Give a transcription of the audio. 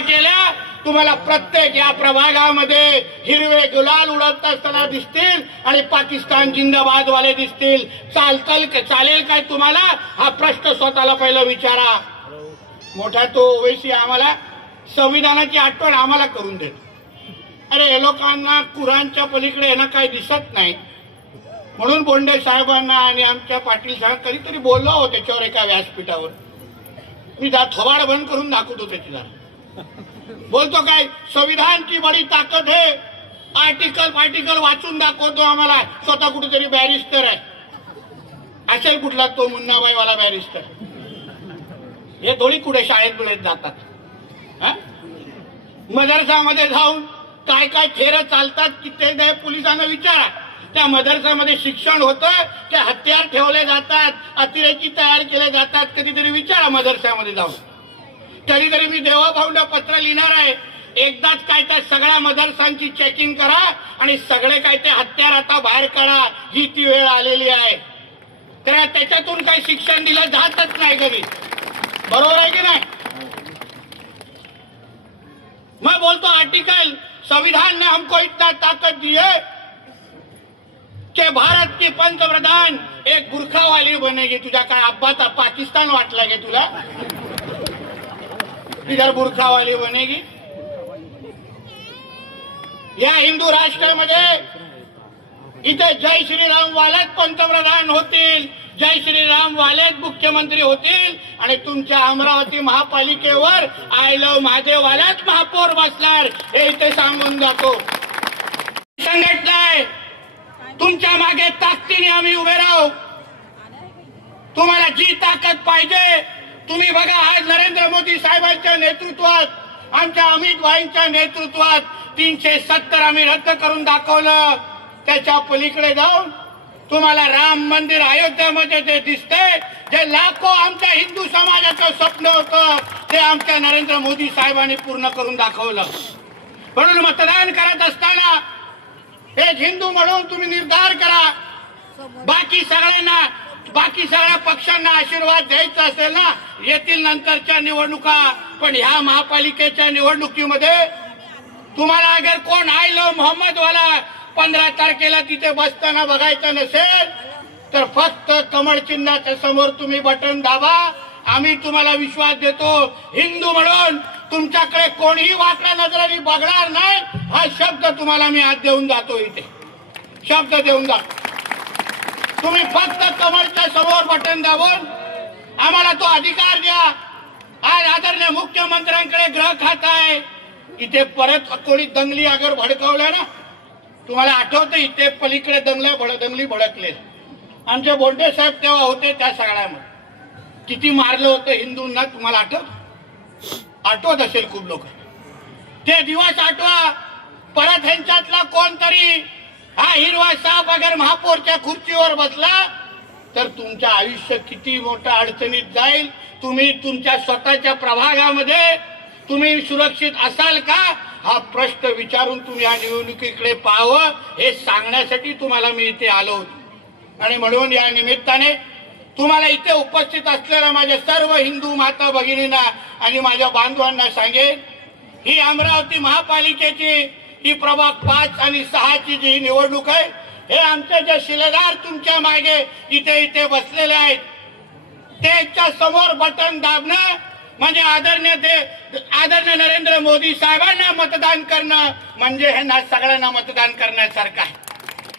केल्या तुम्हाला प्रत्येक या प्रभागामध्ये हिरवे गुलाल उडत असताना दिसतील आणि पाकिस्तान जिंदाबाद वाले दिसतील। चालेल काय तुम्हाला? हा प्रश्न स्वतःला पहिला विचारा। मोठा तो ओवेसी आम्हाला संविधानाची आठवण आम्हाला करून देतो। अरे हे लोकांना कुराणच्या पलीकडे ना काही दिसत नाही म्हणून बोंडे साहेबांना आणि आमच्या पाटील साहेब कधीतरी बोललो हो त्याच्यावर एका व्यासपीठावर। मी थोबाड बंद करून दाखवतो त्याची जरा बोलतो काय संविधानची बडी ताकद है, आर्टिकल वाचून दाखवतो आम्हाला स्वतः कुठेतरी बॅरिस्टर आहे असेल कुठला तो मुन्नाबाई वाला बॅरिस्टर। हे थोडी कुठे शाळेत बिळेत जातात। मदरसामध्ये जाऊन काय काय थेर चालतात किती पोलिसांना विचारा। त्या मदरसामध्ये शिक्षण होतं ते हत्यार ठेवले जातात, अतिरेकी तयार केले जातात, कधीतरी विचारा मदरसामध्ये जाऊन। कधीतरी मी देवाभाऊला पत्र लिहिणार आहे, एकदाच काय त्या सगळ्या मदरसांची चेकिंग करा आणि सगळे काय ते हत्यार आता बाहेर काढा, ही ती वेळ आलेली आहे। तर त्याच्यातून काही शिक्षण दिलं जातच नाही कधी, बरोबर आहे की नाही? मैं बोलतो आर्टिकल संविधान ने हमको इतना ताकत दी है कि भारत की पंतप्रधान एक बुरखा वाली बनेगी। तुझा काय अब्बाचा पाकिस्तान वाटला गे तुला? इधर बुरखा वाली बनेगी। या हिंदू राष्ट्रामध्ये इथे जय श्रीराम वालेच पंतप्रधान होतील, जय श्रीराम वालेच मुख्यमंत्री होतील आणि तुमच्या अमरावती महापालिकेवर आय लव्ह महादेव वालाच महापौर बसणार हे इथे सांगून जातो। संघटना तुमच्या मागे ताकदीने आम्ही उभे राहू। तुम्हाला जी ताकद पाहिजे तुम्ही बघा, आज नरेंद्र मोदी साहेबांच्या नेतृत्वात, आमच्या अमित भाईंच्या नेतृत्वात 370 आम्ही रद्द करून दाखवलं। त्याच्या पलीकडे जाऊन तुम्हाला राम मंदिर अयोध्यामध्ये जे दिसते, जे लाखो आमच्या हिंदू समाजाचं स्वप्न होतं ते आमच्या नरेंद्र मोदी साहेबांनी पूर्ण करून दाखवलं। म्हणून मतदान करत असताना एक हिंदू म्हणून तुम्ही निर्धार करा। बाकी सगळ्या पक्षांना आशीर्वाद द्यायचा असेल ना येतील नंतरच्या निवडणुका, पण ह्या महापालिकेच्या निवडणुकीमध्ये तुम्हाला अगर कोण आय लव्ह मोहम्मद वाला 15 तारखेला तिथे बसताना बघायचं नसेल तर फक्त कमळ चिन्हाच्या समोर तुम्ही बटन दाबा। आम्ही तुम्हाला विश्वास देतो, हिंदू म्हणून तुमच्याकडे कोणीही वाकड्या नजराने बघणार नाही, हा शब्द तुम्हाला मी आज देऊन जातो। इथे शब्द देऊन जातो, तुम्ही फक्त कमळच्या समोर बटन दाबून आम्हाला तो अधिकार द्या। आज आदरणीय मुख्यमंत्र्यांकडे गृह खाता आहे, इथे परत कोणी दंगली अगर भडकवल्या ना, तुम्हाला आठवतं इथे पलीकडे दंगली भडकले, आमचे बोंडे साहेब तेव्हा होते त्या सगळ्यामध्ये किती मारलं होतं हिंदूंना, तुम्हाला आठवत असेल खूप लोक। ते दिवस आठवा, परत ह्यांच्यातला कोणतरी हा हिरवा साप अगर महापौरच्या खुर्चीवर बसला तर तुमचं आयुष्य किती मोठ्या अडचणीत जाईल। तुम्ही तुमच्या स्वतःच्या प्रभागामध्ये तुम्ही सुरक्षित असाल का हा प्रश्न विचारून तुम्ही या निवडणुकीकडे पाहावं, हे सांगण्यासाठी तुम्हाला मी इथे आलो होतो। आणि म्हणून या निमित्ताने तुम्हाला इथे उपस्थित असलेल्या माझ्या सर्व हिंदू माता भगिनींना आणि माझ्या बांधवांना सांगेन, ही अमरावती महापालिकेची ही प्रभाग 5 आणि 6 ची जी निवडणूक आहे, हे आमचे जे शिलेदार तुमच्या मागे इथे बसलेले आहेत त्यांच्या समोर बटन दाबणं म्हणजे आदरणीय नरेंद्र मोदी साहेबांना मतदान करणं म्हणजे ह्यांना सगळ्यांना मतदान करण्यासारखं आहे।